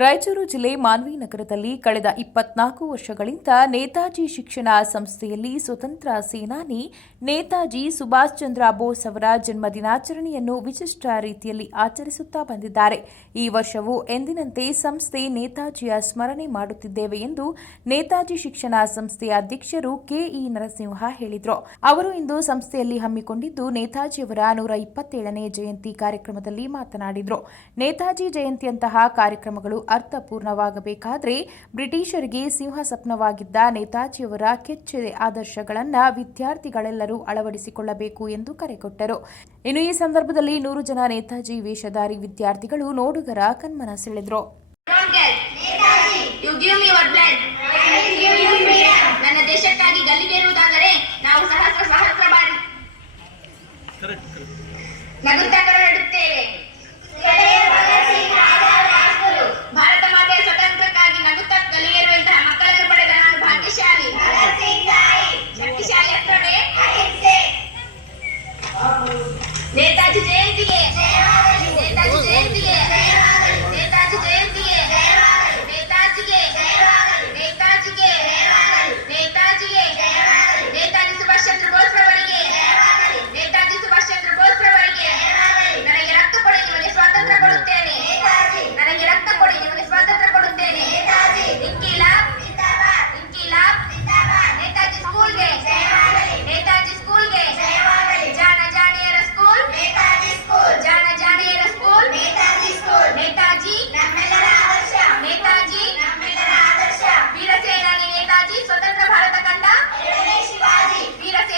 ರಾಯಚೂರು ಜಿಲ್ಲೆ ಮಾನ್ವಿ ನಗರದಲ್ಲಿ ಕಳೆದ 24 ವರ್ಷಗಳಿಂದ ನೇತಾಜಿ ಶಿಕ್ಷಣ ಸಂಸ್ಥೆಯಲ್ಲಿ ಸ್ವತಂತ್ರ ಸೇನಾನಿ ನೇತಾಜಿ ಸುಭಾಷ್ ಚಂದ್ರ ಬೋಸ್ ಅವರ ಜನ್ಮ ದಿನಾಚರಣೆಯನ್ನು ವಿಶಿಷ್ಟ ರೀತಿಯಲ್ಲಿ ಆಚರಿಸುತ್ತಾ ಬಂದಿದ್ದಾರೆ. ಈ ವರ್ಷವೂ ಎಂದಿನಂತೆ ಸಂಸ್ಥೆ ನೇತಾಜಿಯ ಸ್ಮರಣೆ ಮಾಡುತ್ತಿದ್ದೇವೆ ಎಂದು ನೇತಾಜಿ ಶಿಕ್ಷಣ ಸಂಸ್ಥೆಯ ಅಧ್ಯಕ್ಷರು ಕೆಇ ನರಸಿಂಹ ಹೇಳಿದರು. ಅವರು ಇಂದು ಸಂಸ್ಥೆಯಲ್ಲಿ ಹಮ್ಮಿಕೊಂಡಿದ್ದು ನೇತಾಜಿಯವರ 127ನೇ ಜಯಂತಿ ಕಾರ್ಯಕ್ರಮದಲ್ಲಿ ಮಾತನಾಡಿದರು. ನೇತಾಜಿ ಜಯಂತಿಯಂತಹ ಕಾರ್ಯಕ್ರಮಗಳು ಅರ್ಥಪೂರ್ಣವಾಗಬೇಕಾದರೆ ಬ್ರಿಟಿಷರಿಗೆ ಸಿಂಹ ಸ್ವಪ್ನವಾಗಿದ್ದ ನೇತಾಜಿಯವರ ಕೆಚ್ಚೆದೆ ಆದರ್ಶಗಳನ್ನು ವಿದ್ಯಾರ್ಥಿಗಳೆಲ್ಲರೂ ಅಳವಡಿಸಿಕೊಳ್ಳಬೇಕು ಎಂದು ಕರೆಕೊಟ್ಟರು. ಇನ್ನು ಈ ಸಂದರ್ಭದಲ್ಲಿ 100 ಜನ ನೇತಾಜಿ ವೇಷಧಾರಿ ವಿದ್ಯಾರ್ಥಿಗಳು ನೋಡುಗರ ಕಣ್ಮನ ಸೆಳೆದರು. ನನ್ನ ದೇಶಕ್ಕಾಗಿ ಗಲ್ಲಿಗೇರುವುದಾದರೆ ನಾವು ಸಹಸ್ರ ಬಾರಿ ನಗುತ್ತಾ ಹೋರಾಡುತ್ತೇವೆ.